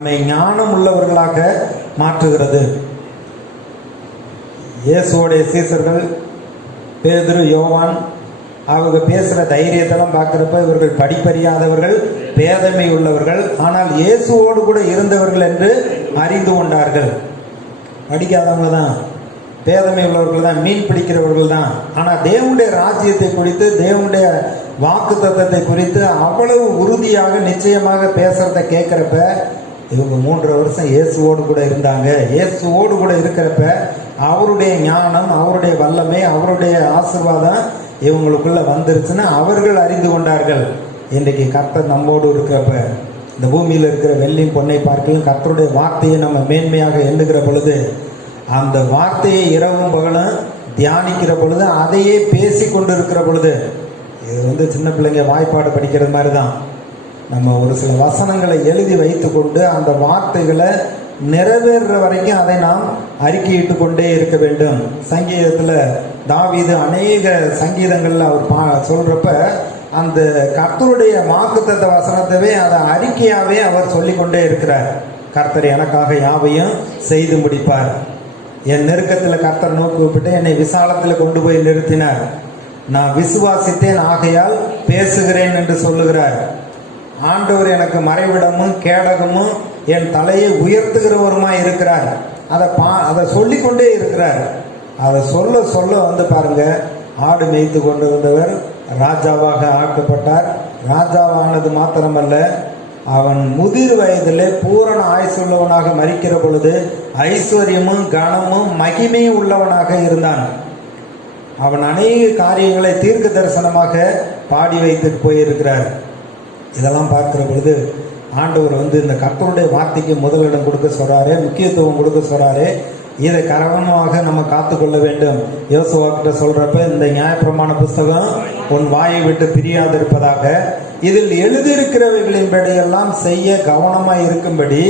நம்மை ஞானம் உள்ளவர்களாக மாற்றுகிறது. இயேசுவோடைய சீசர்கள் பேதுரு, யோவான் அவங்க பேசுகிற தைரியத்தெல்லாம் பார்க்குறப்ப இவர்கள் படிப்பறியாதவர்கள், பேதமை உள்ளவர்கள், ஆனால் இயேசுவோடு கூட இருந்தவர்கள் என்று அறிந்து கொண்டார்கள். படிக்காதவங்க தான், பேதமை உள்ளவர்கள் தான், மீன் பிடிக்கிறவர்கள் தான். ஆனால் தேவனுடைய ராஜ்யத்தை குறித்து, தேவனுடைய வாக்கு தத்தத்தை குறித்து அவ்வளவு உறுதியாக நிச்சயமாக பேசுறத கேட்குறப்ப இவங்க 3 வருஷம் இயேசுவோடு கூட இருந்தாங்க. இயேசுவோடு கூட இருக்கிறப்ப அவருடைய ஞானம், அவருடைய வல்லமை, அவருடைய ஆசீர்வாதம் இவங்களுக்குள்ள வந்துருச்சுன்னு அவர்கள் அறிந்து கொண்டார்கள். இன்றைக்கு கர்த்தர் நம்மோடு இருக்கிறப்ப இந்த பூமியில் இருக்கிற வெள்ளி பொன்னை பார்க்கலும் கர்த்தருடைய வார்த்தையை நம்ம மேன்மையாக எண்ணுகிற பொழுது, அந்த வார்த்தையை இரவும் பகலும் தியானிக்கிற பொழுது, அதையே பேசி கொண்டு இருக்கிற பொழுது, இது சின்ன பிள்ளைங்க வாய்ப்பாடு படிக்கிறது மாதிரி தான். நம்ம ஒரு சில வசனங்களை எழுதி வைத்து கொண்டு அந்த வார்த்தைகளை நிறைவேறுற வரைக்கும் அதை நாம் அறிக்கையிட்டு கொண்டே இருக்க வேண்டும். சங்கீதத்தில் தாவீது அநேக சங்கீதங்களில் அவர் சொல்றப்ப அந்த கர்த்தருடைய வாக்குத்தத்த வசனத்தவே அதை அறிக்கையாகவே அவர் சொல்லிக்கொண்டே இருக்கிறார். கர்த்தர் எனக்காக யாவையும் செய்து முடிப்பார். என் நெருக்கத்தில் கர்த்தர் நோக்கி கூப்பிட்டு என்னை விசாலத்தில் கொண்டு போய் நிறுத்தினார். நான் விசுவாசித்தேன், ஆகையால் பேசுகிறேன் என்று சொல்லுகிறார். ஆண்டவர் எனக்கு மறைவிடமும் கேடகமும் என் தலையை உயர்த்துகிறவருமாய் இருக்கிறார். அதை சொல்லிக்கொண்டே இருக்கிறார். அதை சொல்ல சொல்ல பாருங்க, ஆடு மேய்த்து கொண்டிருந்தவர் ராஜாவாக ஆக்கப்பட்டார். ராஜாவானது மாத்திரமல்ல, அவன் முதிர் வயதிலே பூரண ஆயுசுள்ளவனாக மரிக்கிற பொழுது ஐஸ்வர்யமும் கனமும் மகிமையும் உள்ளவனாக இருந்தான். அவன் அநேக காரியங்களை தீர்க்க தரிசனமாக பாடி வைத்து போயிருக்கிறார். இதெல்லாம் பார்க்கிற பொழுது ஆண்டவர் இந்த கர்த்தருடைய வார்த்தைக்கு முதலிடம் கொடுக்க சொல்றாரு, முக்கியத்துவம் கொடுக்க சொல்றாரு. இதை கவனமாக நம்ம காத்து கொள்ள வேண்டும். யோசுவா கிட்ட சொல்றப்ப இந்த நியாயப்பிரமாண புஸ்தகம் உன் வாயை விட்டு பிரியாதிருப்பதாக, இதில் எழுதியிருக்கிறவைகளின்படியெல்லாம் செய்ய கவனமாய் இருக்கும்படி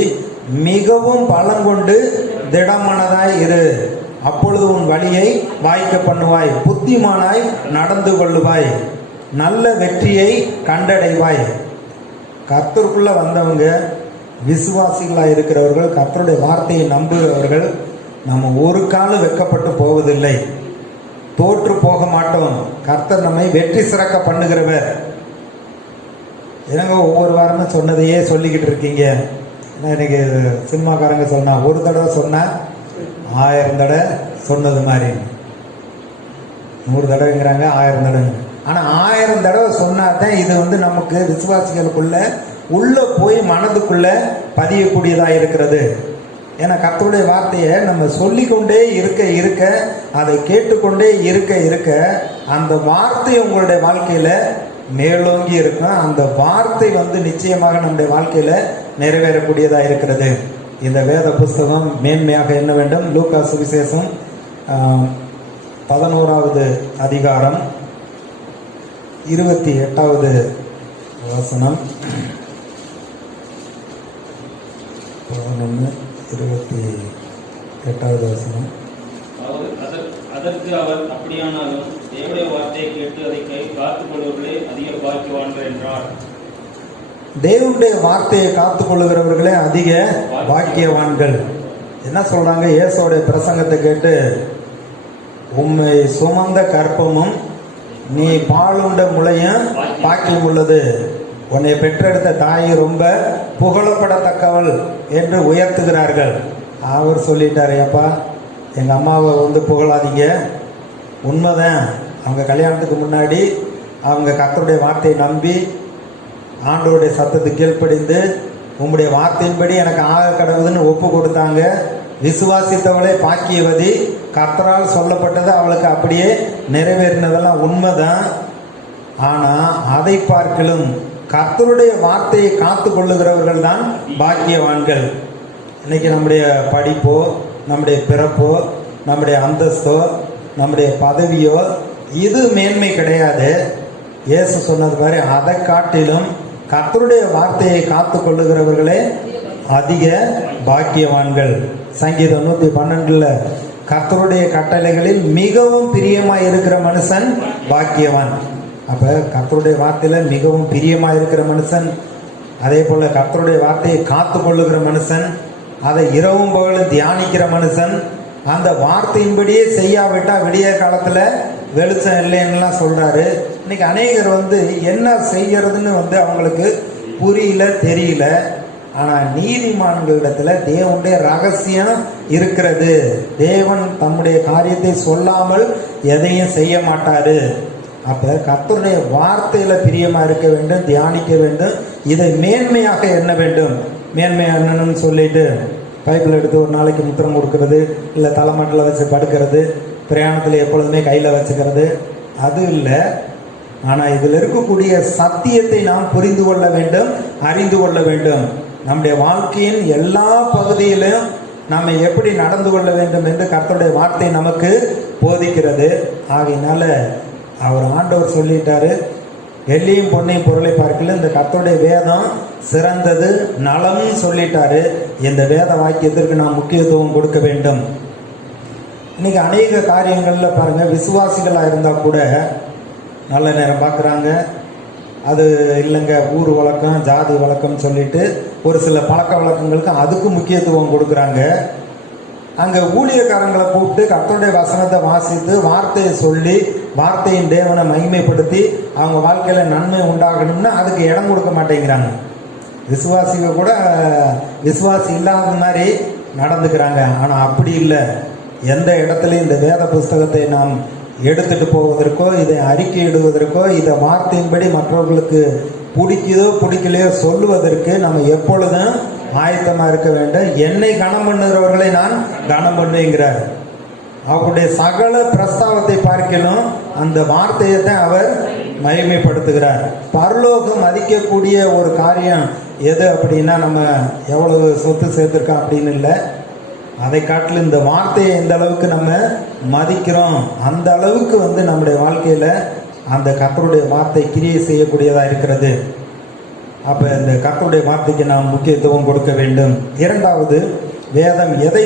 மிகவும் பலங்கொண்டு திடமனதாய் இரு. அப்பொழுது உன் வழியை வாய்க்க பண்ணுவாய், புத்திமானாய் நடந்து கொள்ளுவாய், நல்ல வெற்றியை கண்டடைவாய். கர்த்தருக்குள்ள வந்தவங்க, விசுவாசிகளாக இருக்கிறவர்கள், கர்த்தருடைய வார்த்தையை நம்புகிறவர்கள், நம்ம ஒரு காலம் வெட்கப்பட்டு போவதில்லை, தோற்று போக மாட்டோம். கர்த்தர் நம்மை வெற்றி சிறக்க பண்ணுகிறவர். என்னங்க ஒவ்வொரு வாரமும் சொன்னதையே சொல்லிக்கிட்டு இருக்கீங்க? இன்னைக்கு சினிமாக்காரங்க சொன்னா ஒரு தடவை சொன்னா 1000 தடவை சொன்னது மாதிரி, 100 தடவைங்கிறாங்க, 1000 தடவை. ஆனால் 1000 தடவை சொன்னாதான் இது நமக்கு விசுவாசிகளுக்குள்ள உள்ள போய் மனதுக்குள்ள பதியக்கூடியதாக இருக்கிறது. ஏன்னா கர்த்தருடைய வார்த்தையை நம்ம சொல்லிக்கொண்டே இருக்க இருக்க, அதை கேட்டுக்கொண்டே இருக்க இருக்க, அந்த வார்த்தை உங்களுடைய வாழ்க்கையில மேலோங்கி இருக்கும். அந்த வார்த்தை நிச்சயமாக நம்முடைய வாழ்க்கையில நிறைவேறக்கூடியதாக இருக்கிறது. இந்த வேத புஸ்தகம் மேன்மையாக என்ன வேண்டும்? லூக்கா சுவிசேஷம் 11வது அதிகாரம் 28வது வசனம். 11:28வது வசனம். அதற்கு அவர், அப்படியானாலும் தேவனுடைய வார்த்தையை கேட்டு அதை காத்துக் கொள்வர்களே அதிக பாக்கியவான்கள் என்றார். தேவனுடைய வார்த்தையை காத்துக் கொள்ளுகிறவர்களே அதிக பாக்கியவான்கள். என்ன சொல்றாங்க? இயேசுவோடைய பிரசங்கத்தை கேட்டு, உம்மை சுமந்த கற்பமும் நீ பாலுண்ட முளையும் பாக்கியம் உள்ளது, உன்னை பெற்றெடுத்த தாயை ரொம்ப புகழப்படத்தக்கவள் என்று உயர்த்துகிறார்கள். அவர் சொல்லிட்டாரு, ஏப்பா எங்கள் அம்மாவை புகழாதீங்க. உண்மைதான், அவங்க கல்யாணத்துக்கு முன்னாடி அவங்க கர்த்தருடைய வார்த்தையை நம்பி ஆண்டவருடைய சத்தத்துக்கு கீழ்ப்படிந்து உங்களுடைய வார்த்தையின்படி எனக்கு ஆக கடவுதுன்னு ஒப்பு கொடுத்தாங்க. விசுவாசித்தவளே பாக்கியவதி, கர்த்தரால் சொல்லப்பட்டது அவளுக்கு அப்படியே நிறைவேறினதெல்லாம் உண்மைதான். ஆனால் அதை பார்க்கலும் கர்த்தருடைய வார்த்தையை காத்து கொள்ளுகிறவர்கள் தான் பாக்கியவான்கள். இன்னைக்கு நம்முடைய படிப்போ, நம்முடைய பிறப்போ, நம்முடைய அந்தஸ்தோ, நம்முடைய பதவியோ இது மேன்மை கிடையாது. இயேசு சொன்னது மாதிரி அதை காட்டிலும் கர்த்தருடைய வார்த்தையை காத்து கொள்ளுகிறவர்களே அதிக பாக்கியவான்கள். சங்கீதம் 112 கர்த்தருடைய கட்டளைகளில் மிகவும் பிரியமாய் இருக்கிற மனுஷன் பாக்கியவான். அப்ப கர்த்தருடைய வார்த்தையில மிகவும் பிரியமாய் இருக்கிற மனுஷன் அதே போல கர்த்தருடைய வார்த்தையை காத்து கொள்ளுகிற மனுஷன், அதை இரவும் பகலும் தியானிக்கிற மனுஷன், அந்த வார்த்தையின்படியே செய்யாவிட்டா விடிய காலத்துல வெளிச்சம் இல்லைன்னுலாம் சொல்றாரு. இன்னைக்கு அநேகர் என்ன செய்யறதுன்னு அவங்களுக்கு புரியல, தெரியல. ஆனா நீதிமான்களிடத்துல தேவனுடைய ரகசியம் இருக்கிறது. தேவன் தம்முடைய காரியத்தை சொல்லாமல் எதையும் செய்ய மாட்டாரு. அப்ப கர்த்தருடைய வார்த்தையில பிரியமா இருக்க வேண்டும், தியானிக்க வேண்டும், இதை மேன்மையாக எண்ண வேண்டும். மேன்மை எண்ணணும்னு சொல்லிட்டு பைபிள் எடுத்து ஒரு நாளைக்கு முத்திரம் கொடுக்கறது, இல்லை தலைமட்டில் வச்சு படுக்கிறது, பிரயாணத்தில் எப்பொழுதுமே கையில் வச்சுக்கிறது, அது இல்லை. ஆனால் இதில் இருக்கக்கூடிய சத்தியத்தை நாம் புரிந்து கொள்ள வேண்டும், அறிந்து கொள்ள வேண்டும். நம்முடைய வாழ்க்கையின் எல்லா பகுதியிலும் நாம் எப்படி நடந்து கொள்ள வேண்டும் என்று கர்த்தருடைய வார்த்தை நமக்கு போதிக்கிறது. ஆகையினால அவர் ஆண்டவர் சொல்லிட்டாரு, வெள்ளியும் பொன்னையும் பொருளை பார்க்கல, இந்த கர்த்தருடைய வேதம் சிறந்தது, நலம்னு சொல்லிட்டாரு. இந்த வேத வாக்கியத்திற்கு நாம் முக்கியத்துவம் கொடுக்க வேண்டும். இன்னைக்கு அநேக காரியங்கள்ல பாருங்க, விசுவாசிகளா இருந்தா கூட நல்ல நேரம் பார்க்குறாங்க, அது இல்லைங்க ஊர் வழக்கம் ஜாதி வழக்கம் சொல்லிட்டு ஒரு சில பழக்க வழக்கங்களுக்கு அதுக்கு முக்கியத்துவம் கொடுக்குறாங்க. அங்கே ஊழியக்காரங்களை கூப்பிட்டு கர்த்தருடைய வசனத்தை வாசித்து வார்த்தையை சொல்லி வார்த்தையின் தேவனை மகிமைப்படுத்தி அவங்க வாழ்க்கையில் நன்மை உண்டாகணும்னா அதுக்கு இடம் கொடுக்க மாட்டேங்கிறாங்க. விசுவாசிகள் கூட விசுவாசி இல்லாத மாதிரி நடந்துக்கிறாங்க. ஆனால் அப்படி இல்லை. எந்த இடத்துலையும் இந்த வேத புஸ்தகத்தை நாம் எடுத்துட்டு போவதற்கோ, இதை அறிக்கையிடுவதற்கோ, இதை வார்த்தையின்படி மற்றவர்களுக்கு பிடிக்குதோ பிடிக்கலையோ சொல்லுவதற்கு நம்ம எப்பொழுதும் ஆயத்தமாக இருக்க வேண்டும். என்னை கனம் பண்ணுகிறவர்களை நான் கனம் பண்ணுவேங்கிறார். அவருடைய சகல பிரஸ்தாவத்தை பார்க்கலும் அந்த வார்த்தையை தான் அவர் மகிமைப்படுத்துகிறார். பரலோகம் மதிக்கக்கூடிய ஒரு காரியம் எது அப்படின்னா, நம்ம எவ்வளவு சொத்து சேர்த்துருக்கோம் அப்படின்னு இல்லை, அதை காட்டிலும் இந்த வார்த்தையை எந்த அளவுக்கு நம்ம மதிக்கிறோம், அந்த அளவுக்கு நம்முடைய வாழ்க்கையில் அந்த கர்த்தருடைய வார்த்தை கிரியை செய்யக்கூடியதாக இருக்கிறது. அப்போ இந்த கர்த்தருடைய வார்த்தைக்கு நாம் முக்கியத்துவம் கொடுக்க வேண்டும். இரண்டாவது, வேதம் எதை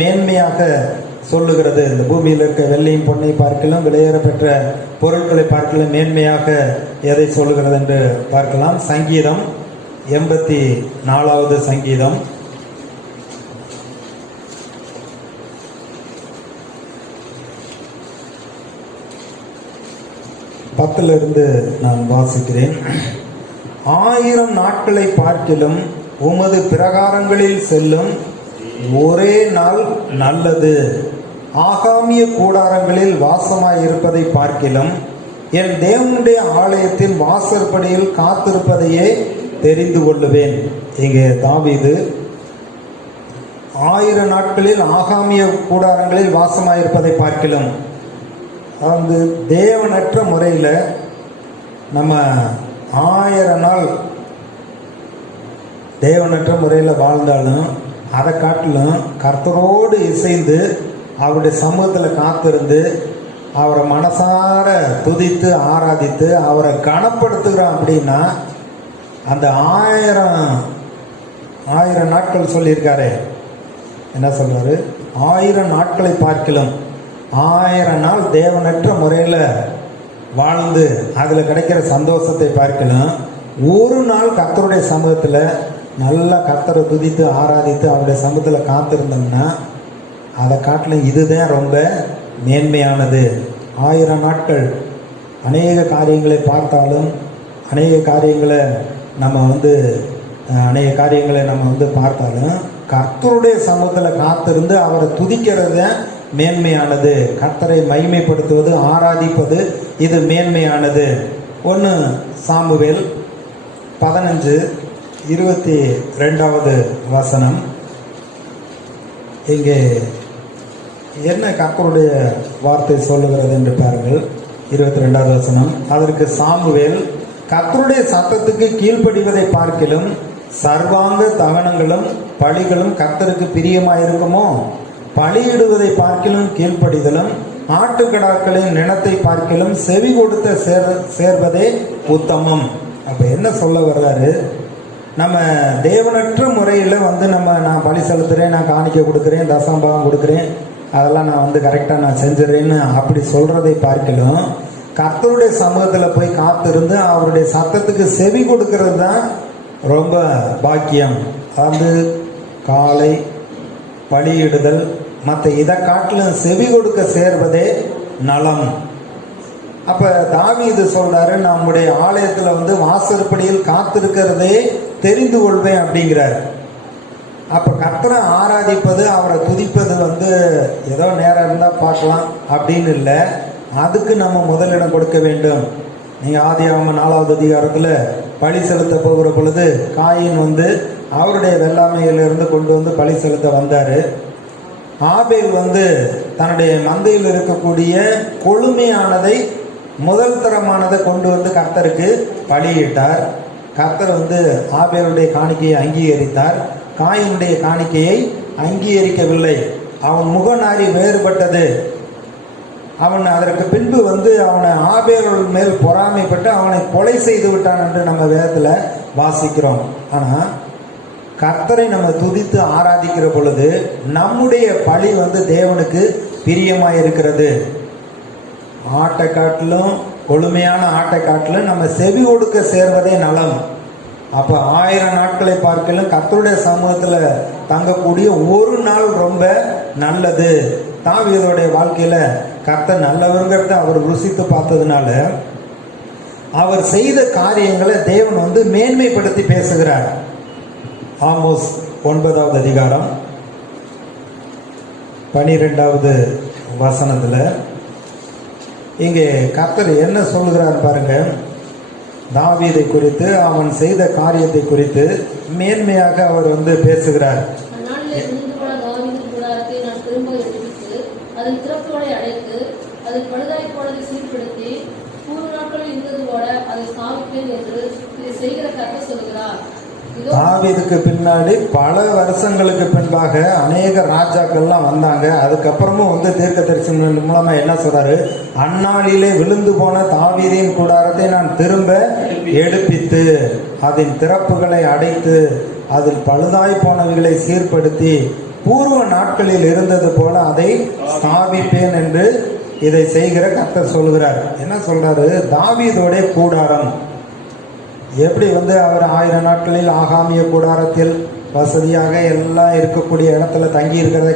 மேன்மையாக சொல்லுகிறது? இந்த பூமியில் இருக்க வெள்ளையும் பொன்னை பார்க்கலாம், விலையேற பெற்ற பொருட்களை பார்க்கலாம், மேன்மையாக எதை சொல்லுகிறது என்று பார்க்கலாம். சங்கீதம் 84வது சங்கீதம் 10 நான் வாசிக்கிறேன். 1000 நாட்களை பார்க்கிலும் உமது பிரகாரங்களில் செல்லும் ஒரே நாள் நல்லது. ஆகாமிய கூடாரங்களில் வாசமாய் இருப்பதை பார்க்கிலும் என் தேவனுடைய ஆலயத்தின் வாசற்படியில் காத்திருப்பதையே தெரிந்து கொள்ளுவேன். இங்கே தாவீது 1000 நாட்களில் ஆகாமிய கூடாரங்களில் வாசமாயிருப்பதை பார்க்கிலும், தேவனற்ற முறையில் நம்ம 1000 நாள் தேவனற்ற முறையில் வாழ்ந்தாலும் அதை காட்டிலும் கர்த்தரோடு இசைந்து அவருடைய சமூகத்தில் காத்திருந்து அவரை மனசார துதித்து ஆராதித்து அவரை கனப்படுத்துகிறோம் அப்படின்னா, அந்த 1000 நாட்கள் சொல்லியிருக்காரு. என்ன சொல்றாரு? 1000 நாட்களை பார்க்கலாம். 1000 நாள் தேவனற்ற முறையில் வாழ்ந்து அதில் கிடைக்கிற சந்தோஷத்தை பார்க்கலாம். ஒரு நாள் கர்த்தருடைய சமூகத்தில் நல்லா கர்த்தரை துதித்து ஆராதித்து அவருடைய சமூகத்தில் காத்திருந்தோம்னா அதை காட்டிலும் இதுதான் ரொம்ப மேன்மையானது. 1000 நாட்கள் அநேக காரியங்களை பார்த்தாலும் அநேக காரியங்களை நம்ம பார்த்தாலும் கர்த்தருடைய சமூகத்தில் காத்திருந்து அவரை துதிக்கிறது மேன்மையானது. கர்த்தரை மகிமைப்படுத்துவது, ஆராதிப்பது, இது மேன்மையானது. 1 சாமுவேல் 15:22 வசனம். இங்கே என்ன கர்த்தருடைய வார்த்தை சொல்லுகிறது என்று பாருங்கள். 22வது வசனம். அதற்கு சாமுவேல், கர்த்தருடைய சத்தத்துக்கு கீழ்ப்படிவதை பார்க்கிலும் சர்வாங்க தகனங்களும் பலிகளும் கர்த்தருக்கு பிரியமாயிருக்குமோ? பலியிடுவதை பார்க்கிலும் கீழ்ப்படிதலும் ஆட்டுக்கடாக்களின் நிலத்தை பார்க்கிலும் செவி கொடுத்த சேர்வதே உத்தமம். அப்ப என்ன சொல்ல வர்றாரு? நம்ம தேவனற்ற முறையில் நான் பலி செலுத்துறேன், நான் காணிக்கை கொடுக்குறேன், தசம்பாகம் கொடுக்குறேன், அதெல்லாம் நான் கரெக்டாக நான் செஞ்சிடறேன்னு அப்படி சொல்றதை பார்க்கலாம். கர்த்தருடைய சமூகத்தில் போய் காத்திருந்து அவருடைய சத்தத்துக்கு செவி கொடுக்கறது தான் ரொம்ப பாக்கியம். அது காலை பலியிடுதல் மற்ற இதை காட்டிலும் செவி கொடுக்க சேர்வதே நலம். அப்ப தாவீது சொல்றாரு, நம்முடைய ஆலயத்துல வாசற்படியில் காத்திருக்கிறதே தெரிந்து கொள்வேன் அப்படிங்கிறார். அப்ப கர்த்தரை ஆராதிப்பது, அவரை துதிப்பது ஏதோ நேரம் இருந்தா பார்க்கலாம் அப்படின்னு இல்லை. அதுக்கு நம்ம முதலிடம் கொடுக்க வேண்டும். நீங்க ஆதியாகமம் 4வது அதிகாரத்துல பலி செலுத்த போகிற பொழுது காயின் அவருடைய வெள்ளாமையிலிருந்து கொண்டு பலி செலுத்த வந்தாரு. ஆபேல் தன்னுடைய மந்தையில் இருக்கக்கூடிய கொழுமையானதை, முதல் தரமானதை கொண்டு கர்த்தருக்கு பலியிட்டார். கர்த்தர் ஆபேலுடைய காணிக்கையை அங்கீகரித்தார். காயினுடைய காணிக்கையை அங்கீகரிக்கவில்லை. அவன் முகநாரி வேறுபட்டது. அவன் அதற்கு பின்பு அவனை ஆபேல் மேல் பொறாமைப்பட்டு அவனை கொலை செய்து விட்டான் என்று நம்ம வேதத்துல வாசிக்கிறோம். ஆனா கர்த்தரை நம்ம துதித்து ஆராதிக்கிற பொழுது நம்முடைய பலி தேவனுக்கு பிரியமாய் இருக்கிறது. ஆட்டை காட்டிலும், கொழுமையான ஆட்டை காட்டிலும் நம்ம செவி கொடுக்க சேர்வதே நலம். அப்ப 1000 நாட்களை பார்க்கலும் கர்த்தருடைய சமூகத்துல தங்கக்கூடிய ஒரு நாள் ரொம்ப நல்லது. தாவீதுடைய வாழ்க்கையில கர்த்தர் நல்லவர்கிறத அவர் ருசித்து பார்த்ததுனால அவர் செய்த காரியங்களை தேவன் மேன்மைப்படுத்தி பேசுகிறார். ஆமோஸ் 9வது அதிகாரம் 12வது வசனத்துல இங்கே கர்த்தர் என்ன சொல்லுகிறார் பாருங்க. தாவீதை குறித்து, அவன் செய்த காரியத்தை குறித்து மேன்மையாக அவர் பேசுகிறார். தாவீதுக்கு பின்னாடி பல வருஷங்களுக்கு பின்பாக அநேக ராஜாக்கள்லாம் வந்தாங்க. அதுக்கப்புறமும் தீர்க்க தரிசனம் மூலமா என்ன சொல்றாரு, அந்நாளிலே விழுந்து போன தாவீதின் கூடாரத்தை நான் திரும்ப எடுப்பித்து அதன் திறப்புகளை அடைத்து அதில் பழுதாய் போனவைகளை சீர்படுத்தி பூர்வ நாட்களில் இருந்தது போல அதை ஸ்தாபிப்பேன் என்று இதை செய்கிற கர்த்தர் சொல்கிறார். என்ன சொல்றாரு, தாவீதோடைய கூடாரம் எப்படி அவர் 1000 நாட்களில் ஆகாமிய கூடாரத்தில் வசதியாக எல்லாம் இருக்கக்கூடிய இடத்துல தங்கி இருக்கிறதை